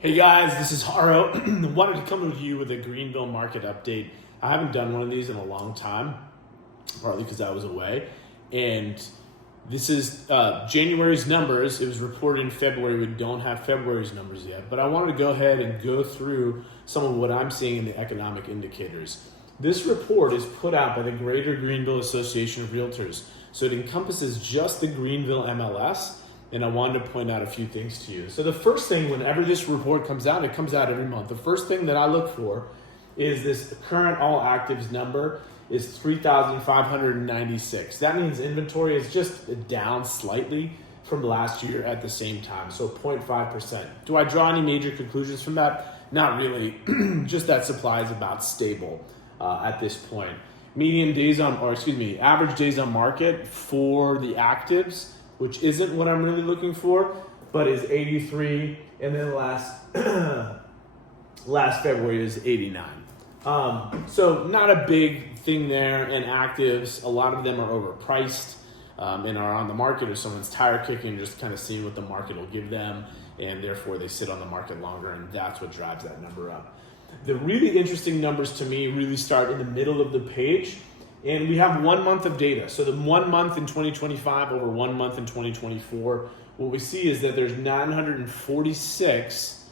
Hey guys, this is Haro. Wanted to come to you with a Greenville market update. I haven't done one of these in a long time, partly because I was away. And this is January's numbers. It was reported in February. We don't have February's numbers yet, but I wanted to go ahead and go through some of what I'm seeing in the economic indicators. This report is put out by the Greater Greenville Association of Realtors. So it encompasses just the Greenville MLS. And I wanted to point out a few things to you. So the first thing, whenever this report comes out, it comes out every month. The first thing that I look for is this current all actives number is 3,596. That means inventory is just down slightly from last year at the same time, so 0.5%. Do I draw any major conclusions from that? Not really, just that supply is about stable at this point. Average days on market for the actives, which isn't what I'm really looking for, but is 83, and then last February is 89. So not a big thing there, and actives, a lot of them are overpriced and are on the market, or someone's tire kicking, just kind of seeing what the market will give them, and therefore they sit on the market longer, and that's what drives that number up. The really interesting numbers to me really start in the middle of the page. And we have 1 month of data. So the 1 month in 2025 over 1 month in 2024, what we see is that there's 946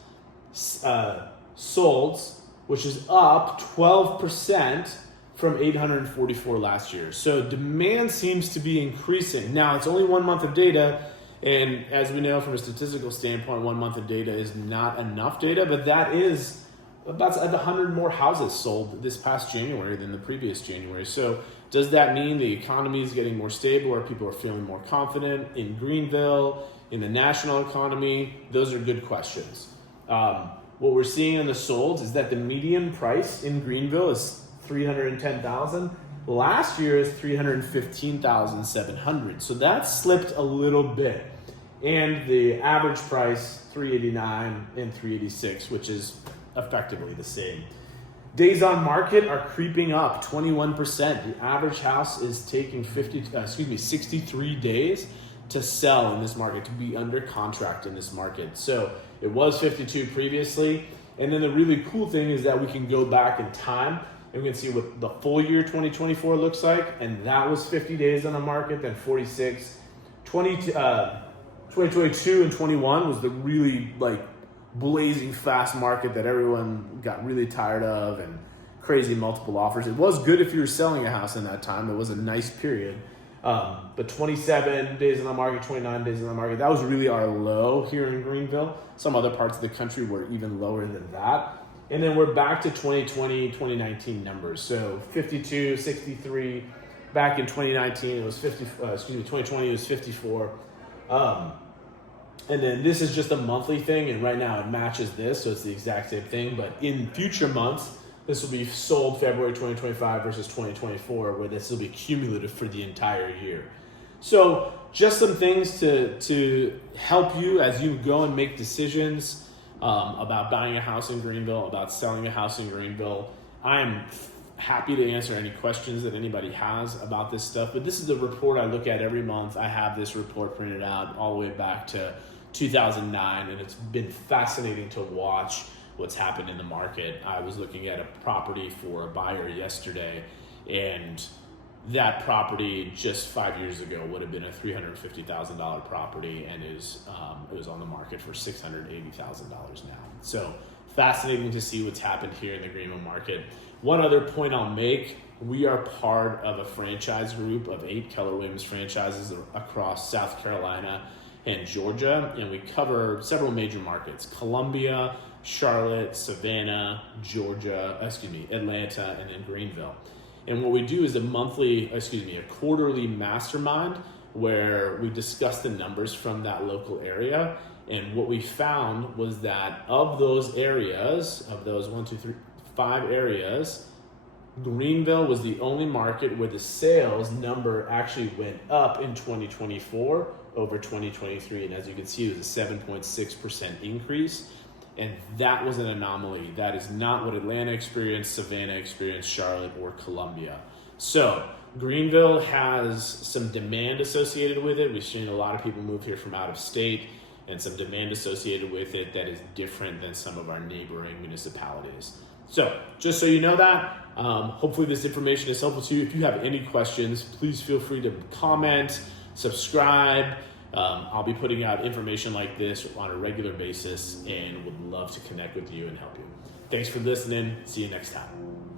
solds, which is up 12% from 844 last year. So demand seems to be increasing. Now, it's only 1 month of data. And as we know from a statistical standpoint, 1 month of data is not enough data, but that is about 100 more houses sold this past January than the previous January. So does that mean the economy is getting more stable, or people are feeling more confident in Greenville, in the national economy? Those are good questions. What we're seeing in the solds is that the median price in Greenville is $310,000. Last year is $315,700. So that slipped a little bit. And the average price, $389 and $386, which is effectively the same. Days on market are creeping up 21%. The average house is taking 63 days to sell in this market, to be under contract in this market. So it was 52 previously. And then the really cool thing is that we can go back in time and we can see what the full year 2024 looks like. And that was 50 days on the market, then 46. 2022 and 21 was the really blazing fast market that everyone got really tired of, and crazy multiple offers. It was good if you were selling a house in that time. It was a nice period. But 27 days on the market, 29 days on the market, that was really our low here in Greenville. Some other parts of the country were even lower than that. And then we're back to 2020, 2019 numbers. So 52, 63. Back in 2019, it was 2020 it was 54. And then this is just a monthly thing, and right now it matches this, so it's the exact same thing. But in future months, this will be sold February 2025 versus 2024, where this will be cumulative for the entire year. So just some things to help you as you go and make decisions about buying a house in Greenville, about selling a house in Greenville. I am happy to answer any questions that anybody has about this stuff, but this is the report I look at every month. I have this report printed out all the way back to 2009, and it's been fascinating to watch what's happened in the market. I was looking at a property for a buyer yesterday, and that property just 5 years ago would have been a $350,000 property, and it was on the market for $680,000 now. So fascinating to see what's happened here in the Greenville market. One other point I'll make, we are part of a franchise group of 8 Keller Williams franchises across South Carolina and Georgia, and we cover several major markets: Columbia, Charlotte, Savannah, Atlanta, and then Greenville. And what we do is a quarterly mastermind where we discuss the numbers from that local area. And what we found was that of those 5 areas, Greenville was the only market where the sales number actually went up in 2024 over 2023. And as you can see, it was a 7.6% increase. And that was an anomaly. That is not what Atlanta experienced, Savannah experienced, Charlotte, or Columbia. So Greenville has some demand associated with it. We've seen a lot of people move here from out of state. and some demand associated with it that is different than some of our neighboring municipalities. So just so you know that, hopefully this information is helpful to you. If you have any questions, please feel free to comment, subscribe. I'll be putting out information like this on a regular basis and would love to connect with you and help you. Thanks for listening. See you next time.